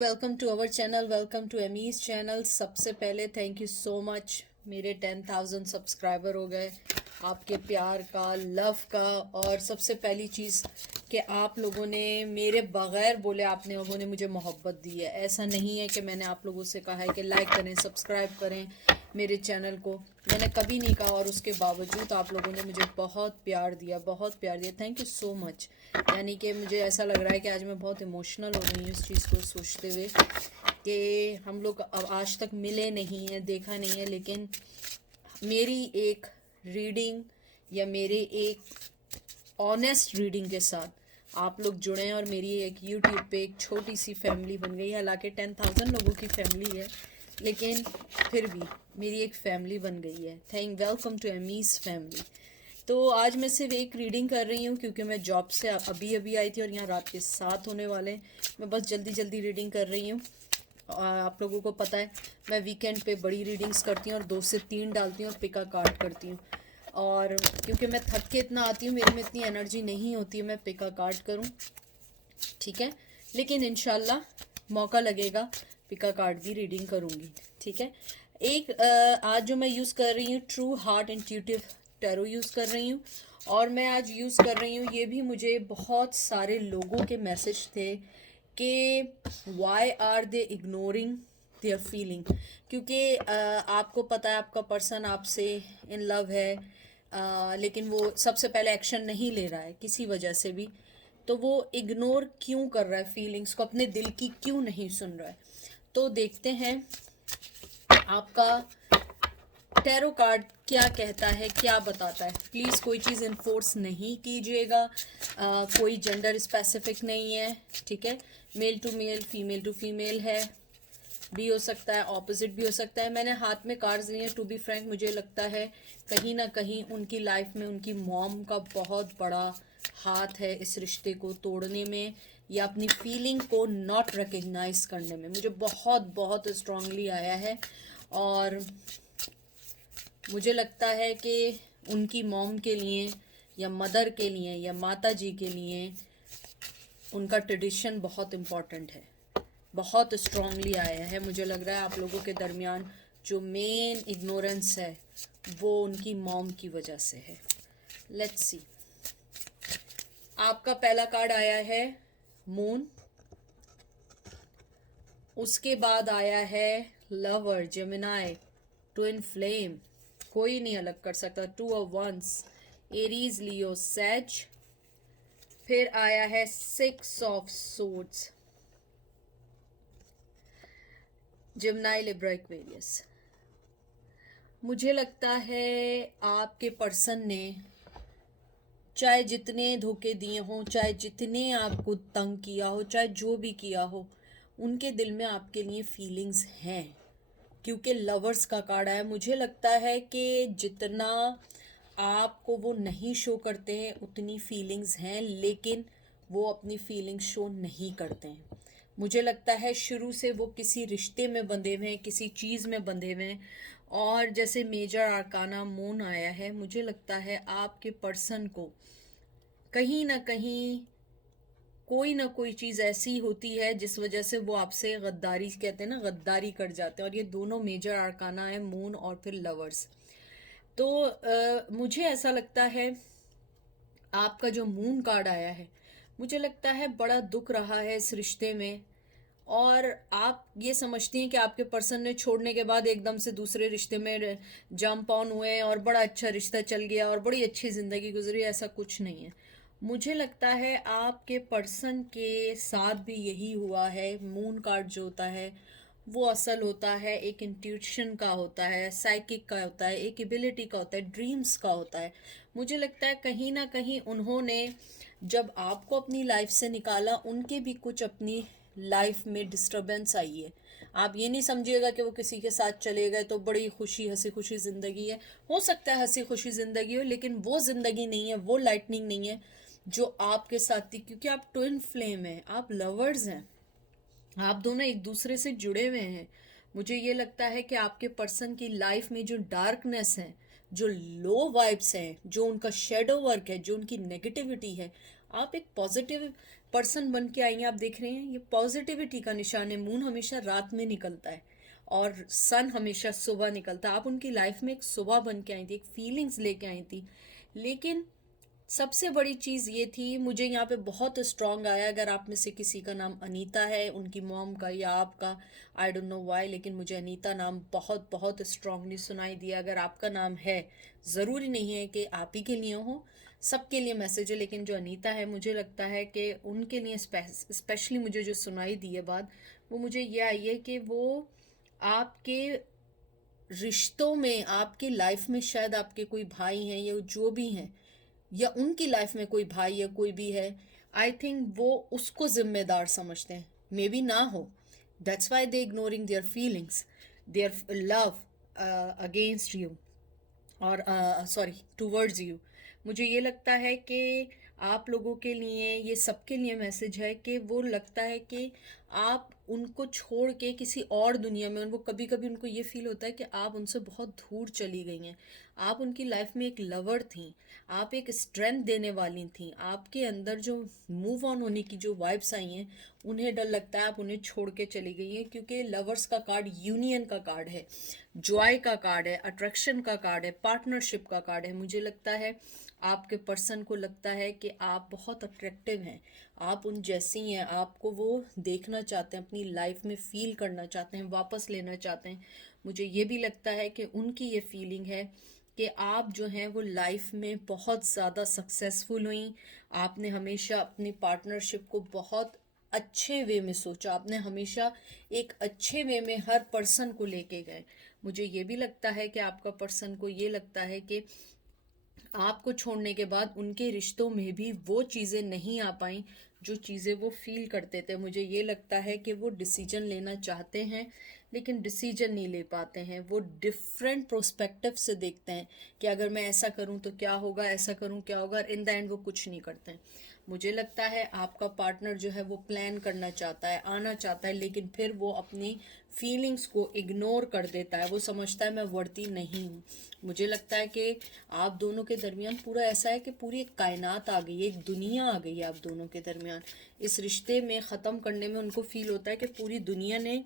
Welcome to our channel, welcome to Amy's channel. सबसे पहले thank you so much, मेरे 10,000 subscriber हो गए। आपके प्यार का, लव का, और सबसे पहली चीज़ कि आप लोगों ने मेरे बगैर बोले आप लोगों ने मुझे मोहब्बत दी है। ऐसा नहीं है कि मैंने आप लोगों से कहा है कि लाइक करें, सब्सक्राइब करें मेरे चैनल को, मैंने कभी नहीं कहा। और उसके बावजूद आप लोगों ने मुझे बहुत प्यार दिया, बहुत प्यार दिया। Thank you so much. यानी कि मुझे ऐसा लग रहा है कि आज मैं बहुत इमोशनल हो रही हूँ इस चीज़ को सोचते हुए कि हम लोग अब आज तक मिले नहीं हैं, देखा नहीं है, लेकिन मेरी एक रीडिंग या मेरे एक ऑनेस्ट रीडिंग के साथ आप लोग जुड़े हैं और मेरी एक यूट्यूब पे एक छोटी सी फैमिली बन गई है। हालांकि 10,000 लोगों की फैमिली है, लेकिन फिर भी मेरी एक फैमिली बन गई है। Welcome to Amy's family. तो आज मैं सिर्फ एक रीडिंग कर रही हूँ क्योंकि मैं जॉब से अभी अभी आई थी और यहाँ रात के 7 होने वाले हैं। मैं बस जल्दी जल्दी रीडिंग कर रही हूँ। आप लोगों को पता है मैं वीकेंड पे बड़ी रीडिंग्स करती हूँ और 2 से 3 डालती हूँ और पिका कार्ड करती हूँ। और क्योंकि मैं थक के इतना आती हूँ, मेरे में इतनी एनर्जी नहीं होती है मैं पिका कार्ड करूँ, ठीक है। लेकिन इंशाल्लाह मौका लगेगा पिका कार्ड की रीडिंग करूँगी, ठीक है। एक आज जो मैं यूज़ कर रही हूँ true heart intuitive tarot use कर रही हूँ। और मैं आज यूज़ कर रही हूँ, ये भी मुझे बहुत सारे लोगों के मैसेज थे कि why are they ignoring their feeling. क्योंकि आपको पता है आपका पर्सन आपसे इन लव है, लेकिन वो सबसे पहले एक्शन नहीं ले रहा है किसी वजह से भी। तो वो इग्नोर क्यों कर रहा है फीलिंग्स को, अपने दिल की क्यों नहीं सुन रहा है। तो देखते हैं आपका टैरो कार्ड क्या कहता है, क्या बताता है। प्लीज़ कोई चीज़ इन्फोर्स नहीं कीजिएगा, कोई जेंडर स्पेसिफिक नहीं है, ठीक है। Male to male, female to female है भी हो सकता है, ऑपोजिट भी हो सकता है। मैंने हाथ में कार्ड्स लिए हैं। टू बी फ्रैंक मुझे लगता है कहीं ना कहीं उनकी लाइफ में उनकी मॉम का बहुत बड़ा हाथ है इस रिश्ते को तोड़ने में या अपनी फीलिंग को नॉट रिकग्नाइज करने में। मुझे बहुत बहुत स्ट्रांगली आया है और मुझे लगता है कि उनकी मॉम के लिए या मदर के लिए या माता जी के लिए उनका ट्रेडिशन बहुत इम्पॉर्टेंट है। बहुत स्ट्रांगली आया है। मुझे लग रहा है आप लोगों के दरमियान जो मेन इग्नोरेंस है वो उनकी मॉम की वजह से है। Let's see. आपका पहला कार्ड आया है मून, उसके बाद आया है लवर, जेमिनाई, ट्विन फ्लेम, कोई नहीं अलग कर सकता, टू ऑफ वंस, एरीज, लियो, सैज। फिर आया है 6 of swords, Gemini, Libra, Aquarius. मुझे लगता है आपके पर्सन ने चाहे जितने धोखे दिए हों, चाहे जितने आपको तंग किया हो, चाहे जो भी किया हो, उनके दिल में आपके लिए फीलिंग्स हैं। क्योंकि लवर्स का कार्ड आया, मुझे लगता है कि जितना आपको वो नहीं शो करते हैं उतनी फीलिंग्स हैं, लेकिन वो अपनी फीलिंग्स शो नहीं करते हैं। मुझे लगता है शुरू से वो किसी रिश्ते में बंधे हुए हैं, किसी चीज़ में बंधे हुए हैं। और जैसे मेजर आर्काना मून आया है, मुझे लगता है आपके पर्सन को कहीं ना कहीं कोई ना कोई चीज़ ऐसी होती है जिस वजह से वो आपसे गद्दारी, कहते हैं ना, गद्दारी कर जाते हैं। और ये दोनों मेजर आर्काना है, मून और फिर लवर्स। तो मुझे ऐसा लगता है आपका जो मून कार्ड आया है, मुझे लगता है बड़ा दुख रहा है इस रिश्ते में। और आप ये समझती हैं कि आपके पर्सन ने छोड़ने के बाद एकदम से दूसरे रिश्ते में जंप ऑन हुए और बड़ा अच्छा रिश्ता चल गया और बड़ी अच्छी ज़िंदगी गुजरी। ऐसा कुछ नहीं है। मुझे लगता है आपके पर्सन के साथ भी यही हुआ है। मून कार्ड जो होता है वो असल होता है, एक इंट्यूशन का होता है, साइकिक का होता है, एक एबिलिटी का होता है, ड्रीम्स का होता है। मुझे लगता है कहीं ना कहीं उन्होंने जब आपको अपनी लाइफ से निकाला, उनके भी कुछ अपनी लाइफ में डिस्टरबेंस आई है। आप ये नहीं समझिएगा कि वो किसी के साथ चले गए तो बड़ी खुशी हंसी खुशी ज़िंदगी है। हो सकता है हंसी खुशी ज़िंदगी हो, लेकिन वो ज़िंदगी नहीं है, वो लाइटनिंग नहीं है जो आपके साथ थी। क्योंकि आप ट्विन फ्लेम हैं, आप लवर्स हैं, आप दोनों एक दूसरे से जुड़े हुए हैं। मुझे ये लगता है कि आपके पर्सन की लाइफ में जो डार्कनेस है, जो लो वाइब्स हैं, जो उनका शेडो वर्क है, जो उनकी नेगेटिविटी है, आप एक पॉजिटिव पर्सन बन के आएंगे। आप देख रहे हैं ये पॉजिटिविटी का निशान है। मून हमेशा रात में निकलता है और सन हमेशा सुबह निकलता है। आप उनकी लाइफ में एक सुबह बन के आई थी, एक फीलिंग्स लेके आई थी। लेकिन सबसे बड़ी चीज़ ये थी, मुझे यहाँ पे बहुत स्ट्रांग आया, अगर आप में से किसी का नाम अनीता है, उनकी मॉम का या आपका, आई डोंट नो व्हाई, लेकिन मुझे अनीता नाम बहुत बहुत स्ट्रांगली सुनाई दिया। अगर आपका नाम है, ज़रूरी नहीं है कि आप ही के लिए हो, सबके लिए मैसेज है, लेकिन जो अनीता है मुझे लगता है कि उनके लिए स्पेशली मुझे जो सुनाई दी है बात, वो मुझे ये आई है कि वो आपके रिश्तों में, आपकी लाइफ में शायद आपके कोई भाई हैं या जो भी हैं, या उनकी लाइफ में कोई भाई या कोई भी है, आई थिंक वो उसको जिम्मेदार समझते हैं। मे बी ना हो, that's why they ignoring their feelings, their love against you, और सॉरी टूवर्ड्स यू। मुझे ये लगता है कि आप लोगों के लिए, ये सबके लिए मैसेज है कि वो लगता है कि आप उनको छोड़ के किसी और दुनिया में, उनको कभी कभी उनको ये फील होता है कि आप उनसे बहुत दूर चली गई हैं। आप उनकी लाइफ में एक लवर थी, आप एक स्ट्रेंथ देने वाली थी, आपके अंदर जो मूव ऑन होने की जो वाइब्स आई हैं, उन्हें डर लगता है आप उन्हें छोड़ के चली गई हैं। क्योंकि लवर्स का कार्ड यूनियन का कार्ड है, जॉय का कार्ड है, अट्रैक्शन का कार्ड है, पार्टनरशिप का कार्ड है। मुझे लगता है आपके पर्सन को लगता है कि आप बहुत अट्रैक्टिव हैं, आप उन जैसी हैं, आपको वो देखना चाहते हैं, अपनी लाइफ में फील करना चाहते हैं, वापस लेना चाहते हैं। मुझे ये भी लगता है कि उनकी ये फीलिंग है कि आप जो हैं वो लाइफ में बहुत ज़्यादा सक्सेसफुल हुई। आपने हमेशा अपनी पार्टनरशिप को बहुत अच्छे वे में सोचा, आपने हमेशा एक अच्छे वे में हर पर्सन को लेके गए। मुझे ये भी लगता है कि आपका पर्सन को ये लगता है कि आपको छोड़ने के बाद उनके रिश्तों में भी वो चीज़ें नहीं आ पाई जो चीज़ें वो फील करते थे। मुझे ये लगता है कि वो डिसीजन लेना चाहते हैं लेकिन डिसीजन नहीं ले पाते हैं। वो डिफरेंट प्रोस्पेक्टिव से देखते हैं कि अगर मैं ऐसा करूं तो क्या होगा, ऐसा करूं क्या होगा, इन द एंड वो कुछ नहीं करते हैं। मुझे लगता है आपका पार्टनर जो है वो प्लान करना चाहता है, आना चाहता है, लेकिन फिर वो अपनी फीलिंग्स को इग्नोर कर देता है। वो समझता है मैं वर्दी नहीं हूँ। मुझे लगता है कि आप दोनों के दरमियान पूरा ऐसा है कि पूरी एक कायनात आ गई है, एक दुनिया आ गई है आप दोनों के दरमियान। इस रिश्ते में ख़त्म करने में उनको फील होता है कि पूरी दुनिया ने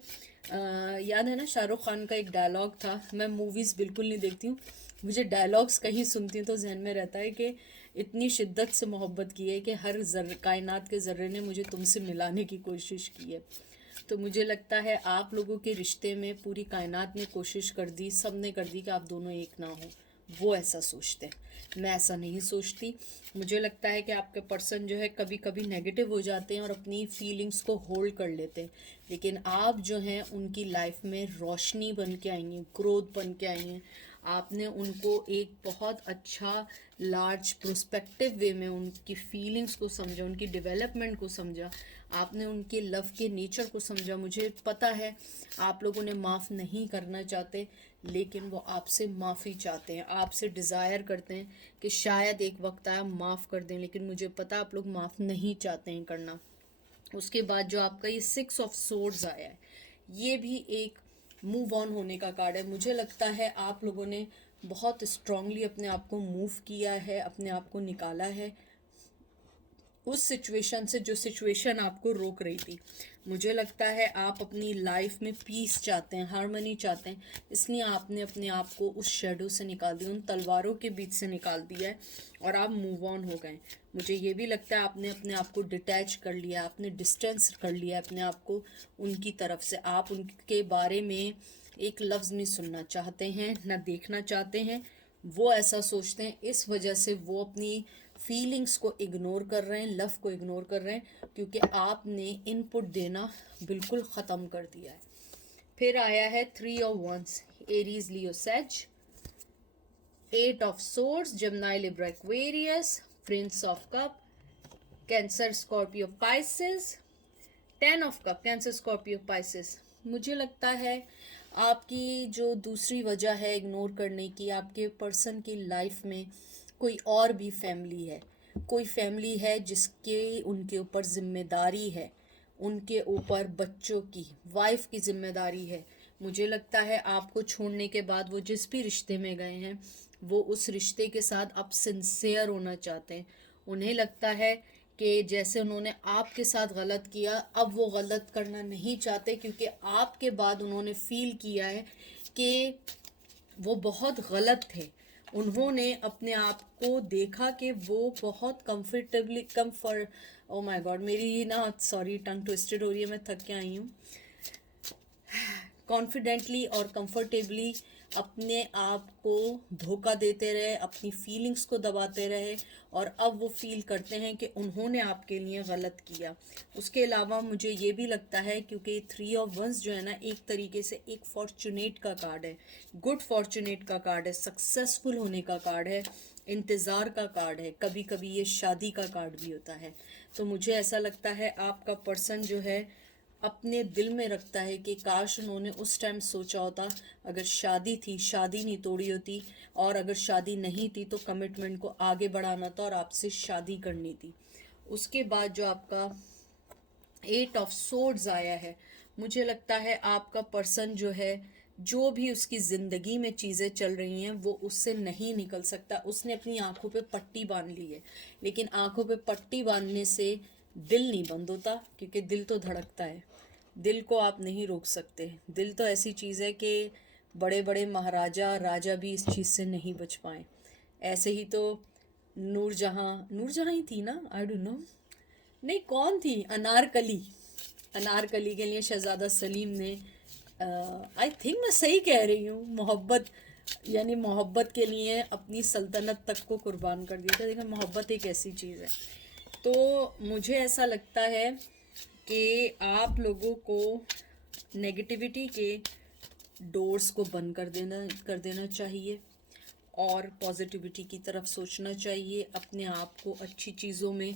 याद है ना शाहरुख खान का एक डायलॉग था, मैं मूवीज़ बिल्कुल नहीं देखती हूँ, मुझे डायलॉग्स कहीं सुनती हूँ तो जहन में रहता है कि इतनी शिद्दत से मोहब्बत की है कि हर कायनात के ज़र्रे ने मुझे तुमसे मिलाने की कोशिश की है। तो मुझे लगता है आप लोगों के रिश्ते में पूरी कायनात ने कोशिश कर दी, सब ने कर दी कि आप दोनों एक ना हो। वो ऐसा सोचते हैं, मैं ऐसा नहीं सोचती। मुझे लगता है कि आपके पर्सन जो है कभी कभी नेगेटिव हो जाते हैं और अपनी फीलिंग्स को होल्ड कर लेते हैं, लेकिन आप जो हैं उनकी लाइफ में रोशनी बन के आई हैं, ग्रोथ बन के आई हैं। आपने उनको एक बहुत अच्छा लार्ज प्रोस्पेक्टिव वे में उनकी फीलिंग्स को समझा, उनकी डेवलपमेंट को समझा, आपने उनके लव के नेचर को समझा। मुझे पता है आप लोग उन्हें माफ़ नहीं करना चाहते, लेकिन वो आपसे माफ़ी चाहते हैं, आपसे डिज़ायर करते हैं कि शायद एक वक्त आया माफ़ कर दें, लेकिन मुझे पता आप लोग माफ़ नहीं चाहते हैं करना। उसके बाद जो आपका ये 6 ऑफ सोर्ड्स आया है, ये भी एक मूव ऑन होने का कार्ड है। मुझे लगता है आप लोगों ने बहुत स्ट्रांगली अपने आप को मूव किया है, अपने आप को निकाला है उस सिचुएशन से जो सिचुएशन आपको रोक रही थी। मुझे लगता है आप अपनी लाइफ में पीस चाहते हैं, हार्मनी चाहते हैं, इसलिए आपने अपने आप को उस शेडो से निकाल दिया, उन तलवारों के बीच से निकाल दिया है और आप मूव ऑन हो गए। मुझे ये भी लगता है आपने अपने आप को डिटैच कर लिया, आपने डिस्टेंस कर लिया अपने आप को उनकी तरफ से। आप उनके बारे में एक लफ्ज़ नहीं सुनना चाहते हैं, ना देखना चाहते हैं। वो ऐसा सोचते हैं, इस वजह से वो अपनी फीलिंग्स को इग्नोर कर रहे हैं, लव को इग्नोर कर रहे हैं, क्योंकि आपने इनपुट देना बिल्कुल ख़त्म कर दिया है। फिर आया है 3 of wands, Aries, Leo, Sag, 8 of swords, Gemini, Libra, Aquarius, prince of cup, Cancer, Scorpio, Pisces, 10 of cup, Cancer, Scorpio, Pisces. मुझे लगता है आपकी जो दूसरी वजह है इग्नोर करने की, आपके पर्सन की लाइफ में कोई और भी फैमिली है, कोई फैमिली है जिसके उनके ऊपर जिम्मेदारी है, उनके ऊपर बच्चों की, वाइफ की जिम्मेदारी है। मुझे लगता है आपको छोड़ने के बाद वो जिस भी रिश्ते में गए हैं वो उस रिश्ते के साथ अब सिंसियर होना चाहते हैं। उन्हें लगता है कि जैसे उन्होंने आपके साथ गलत किया, अब वो गलत करना नहीं चाहते, क्योंकि आपके बाद उन्होंने फील किया है कि वो बहुत गलत थे। उन्होंने अपने आप को देखा कि वो बहुत कंफर्ट ओ माय गॉड, मेरी ना सॉरी टंग ट्विस्टेड हो रही है, मैं थक के आई हूँ। कॉन्फिडेंटली और कंफर्टेबली अपने आप को धोखा देते रहे, अपनी फीलिंग्स को दबाते रहे, और अब वो फील करते हैं कि उन्होंने आपके लिए गलत किया। उसके अलावा मुझे ये भी लगता है, क्योंकि 3 ऑफ वंस जो है ना, एक तरीके से एक फॉर्चुनेट का कार्ड है, गुड फॉर्चुनेट का कार्ड है, सक्सेसफुल होने का कार्ड है, इंतज़ार का कार्ड है, कभी कभी ये शादी का कार्ड भी होता है। तो मुझे ऐसा लगता है आपका पर्सन जो है अपने दिल में रखता है कि काश उन्होंने उस टाइम सोचा होता, अगर शादी थी शादी नहीं तोड़ी होती, और अगर शादी नहीं थी तो कमिटमेंट को आगे बढ़ाना था और आपसे शादी करनी थी। उसके बाद जो आपका 8 ऑफ सोर्ड्स आया है, मुझे लगता है आपका पर्सन जो है, जो भी उसकी ज़िंदगी में चीज़ें चल रही हैं वो उससे नहीं निकल सकता। उसने अपनी आंखों पे पट्टी बांध ली है, लेकिन आंखों पे पट्टी बांधने से दिल नहीं बंद होता, क्योंकि दिल तो धड़कता है। दिल को आप नहीं रोक सकते। दिल तो ऐसी चीज़ है कि बड़े बड़े महाराजा राजा भी इस चीज़ से नहीं बच पाए। ऐसे ही तो नूरजहाँ ही थी ना, आई डोंट नो, नहीं कौन थी, अनारकली। अनारकली के लिए शहजादा सलीम ने, आई थिंक मैं सही कह रही हूँ, मोहब्बत, यानी मोहब्बत के लिए अपनी सल्तनत तक को कुर्बान कर दिया था। देखा, मोहब्बत एक ऐसी चीज़ है। तो मुझे ऐसा लगता है कि आप लोगों को नेगेटिविटी के डोर्स को बंद कर देना चाहिए और पॉजिटिविटी की तरफ सोचना चाहिए। अपने आप को अच्छी चीज़ों में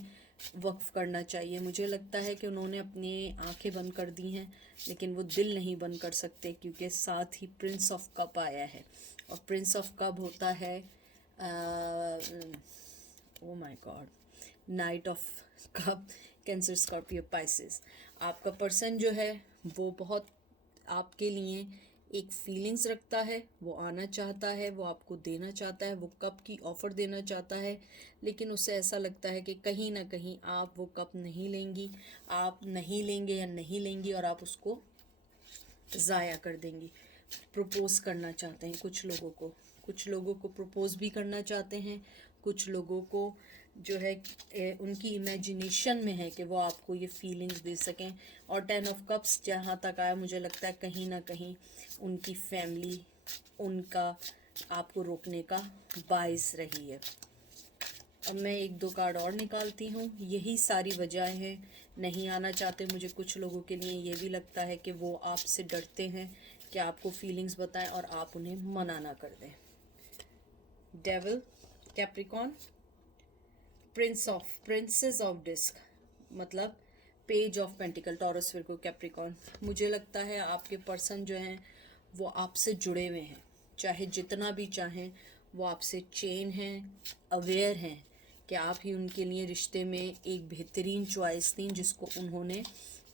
वक्फ करना चाहिए। मुझे लगता है कि उन्होंने अपनी आंखें बंद कर दी हैं, लेकिन वो दिल नहीं बंद कर सकते, क्योंकि साथ ही प्रिंस ऑफ कप आया है, और प्रिंस ऑफ कप होता है oh my God, night of cup, Cancer, Scorpio, Pisces. आपका पर्सन जो है वो बहुत आपके लिए एक फीलिंग्स रखता है, वो आना चाहता है, वो आपको देना चाहता है, वो कप की ऑफ़र देना चाहता है, लेकिन उसे ऐसा लगता है कि कहीं ना कहीं आप वो कप नहीं लेंगी, आप नहीं लेंगे या नहीं लेंगी, और आप उसको ज़ाया कर देंगी। प्रपोज़ करना चाहते हैं कुछ लोगों को प्रपोज़ भी करना चाहते हैं, कुछ लोगों को जो है उनकी इमेजिनेशन में है कि वो आपको ये फीलिंग्स दे सकें। और 10 ऑफ कप्स जहाँ तक आया, मुझे लगता है कहीं ना कहीं उनकी फैमिली उनका आपको रोकने का बाइस रही है। अब मैं 1-2 कार्ड और निकालती हूँ। यही सारी वजह है नहीं आना चाहते। मुझे कुछ लोगों के लिए ये भी लगता है कि वो आपसे डरते हैं कि आपको फीलिंग्स बताएं और आप उन्हें मना ना कर दें। Devil, Capricorn, princess of disk, मतलब page of pentacle, Taurus, Virgo, Capricorn. मुझे लगता है आपके पर्सन जो हैं वो आपसे जुड़े हुए हैं, चाहे जितना भी चाहें वो आपसे चेन हैं, अवेयर हैं कि आप ही उनके लिए रिश्ते में एक बेहतरीन चॉइस थी जिसको उन्होंने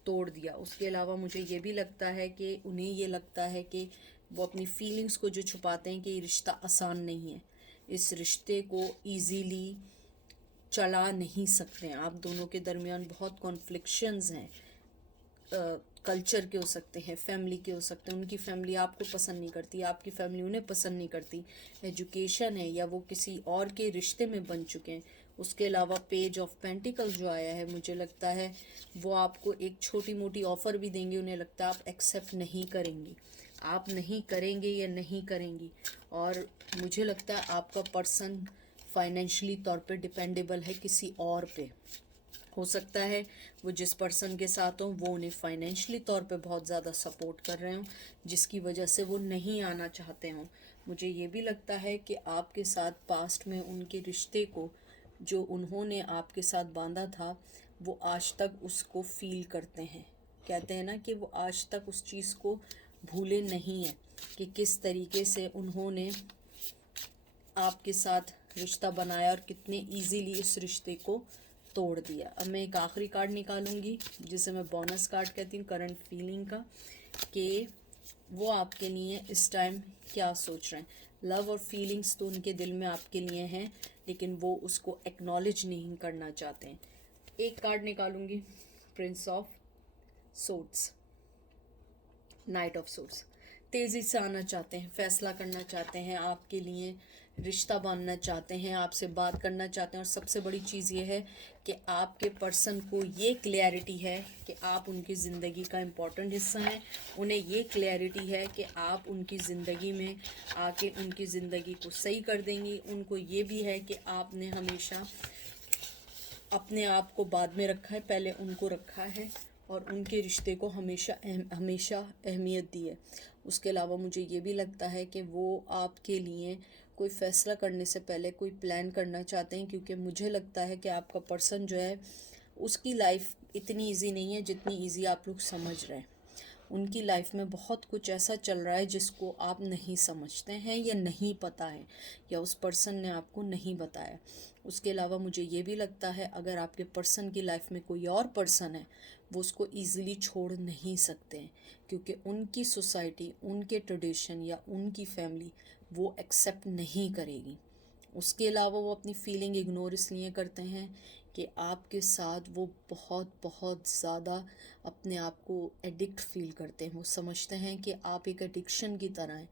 तोड़ दिया। उसके अलावा मुझे ये भी लगता है कि उन्हें ये लगता है कि वो अपनी फीलिंग्स को जो छुपाते हैं कि ये रिश्ता आसान नहीं है, इस रिश्ते को ईजीली चला नहीं सकते हैं। आप दोनों के दरमियान बहुत कॉन्फ्लिक्शंस हैं, कल्चर के हो सकते हैं, फैमिली के हो सकते हैं। उनकी फैमिली आपको पसंद नहीं करती, आपकी फैमिली उन्हें पसंद नहीं करती, एजुकेशन है या वो किसी और के रिश्ते में बन चुके हैं। उसके अलावा पेज ऑफ पेंटिकल जो आया है, मुझे लगता है वो आपको एक छोटी मोटी ऑफ़र भी देंगे, उन्हें लगता है आप एक्सेप्ट नहीं करेंगी, आप नहीं करेंगे या नहीं करेंगी। और मुझे लगता है आपका पर्सन फाइनेंशियली तौर पे डिपेंडेबल है किसी और पे। हो सकता है वो जिस पर्सन के साथ हो वो उन्हें फाइनेंशियली तौर पे बहुत ज़्यादा सपोर्ट कर रहे हों, जिसकी वजह से वो नहीं आना चाहते हों। मुझे ये भी लगता है कि आपके साथ पास्ट में उनके रिश्ते को जो उन्होंने आपके साथ बांधा था, वो आज तक उसको फील करते हैं। कहते हैं ना कि वो आज तक उस चीज़ को भूले नहीं हैं कि किस तरीके से उन्होंने आपके साथ रिश्ता बनाया और कितने इजीली इस रिश्ते को तोड़ दिया। अब मैं एक आखिरी कार्ड निकालूंगी जिसे मैं बोनस कार्ड कहती हूँ, करंट फीलिंग का, कि वो आपके लिए इस टाइम क्या सोच रहे हैं। लव और फीलिंग्स तो उनके दिल में आपके लिए हैं, लेकिन वो उसको एक्नॉलेज नहीं करना चाहते हैं। एक कार्ड निकालूंगी, prince of swords, knight of swords. तेज़ी से आना चाहते हैं, फैसला करना चाहते हैं, आपके लिए रिश्ता बांधना चाहते हैं, आपसे बात करना चाहते हैं। और सबसे बड़ी चीज़ ये है कि आपके पर्सन को ये क्लैरिटी है कि आप उनकी ज़िंदगी का इम्पोर्टेंट हिस्सा हैं। उन्हें ये क्लैरिटी है कि आप उनकी ज़िंदगी में आके उनकी ज़िंदगी को सही कर देंगी। उनको ये भी है कि आपने हमेशा अपने आप को बाद में रखा है, पहले उनको रखा है और उनके रिश्ते को हमेशा अहमियत दी है। उसके अलावा मुझे ये भी लगता है कि वो आपके लिए कोई फ़ैसला करने से पहले कोई प्लान करना चाहते हैं, क्योंकि मुझे लगता है कि आपका पर्सन जो है उसकी लाइफ इतनी इजी नहीं है जितनी इजी आप लोग समझ रहे हैं। उनकी लाइफ में बहुत कुछ ऐसा चल रहा है जिसको आप नहीं समझते हैं या नहीं पता है, या उस पर्सन ने आपको नहीं बताया। उसके अलावा मुझे ये भी लगता है अगर आपके पर्सन की लाइफ में कोई और पर्सन है, वो उसको ईज़िली छोड़ नहीं सकते हैं, क्योंकि उनकी सोसाइटी, उनके ट्रेडिशन या उनकी फैमिली वो एक्सेप्ट नहीं करेगी। उसके अलावा वो अपनी फीलिंग इग्नोर इसलिए करते हैं कि आपके साथ वो बहुत बहुत ज़्यादा अपने आप को एडिक्ट फील करते हैं। वो समझते हैं कि आप एक एडिक्शन की तरह हैं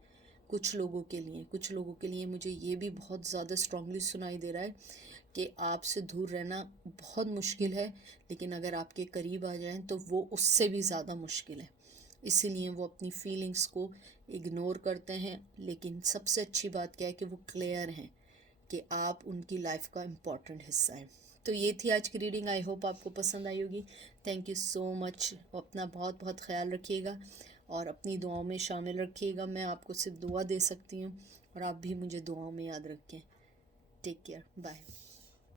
कुछ लोगों के लिए मुझे ये भी बहुत ज़्यादा स्ट्रांगली सुनाई दे रहा है कि आपसे दूर रहना बहुत मुश्किल है, लेकिन अगर आपके करीब आ जाएं तो वो उससे भी ज़्यादा मुश्किल है। इसीलिए वो अपनी फीलिंग्स को इग्नोर करते हैं। लेकिन सबसे अच्छी बात क्या है कि वो क्लियर हैं कि आप उनकी लाइफ का इम्पॉर्टेंट हिस्सा है। तो ये थी आज की रीडिंग, आई होप आपको पसंद आई होगी। Thank you so much. अपना बहुत बहुत ख्याल रखिएगा और अपनी दुआओं में शामिल रखिएगा। मैं आपको सिर्फ दुआ दे सकती हूँ और आप भी मुझे दुआओं में याद रखें। Take care, bye.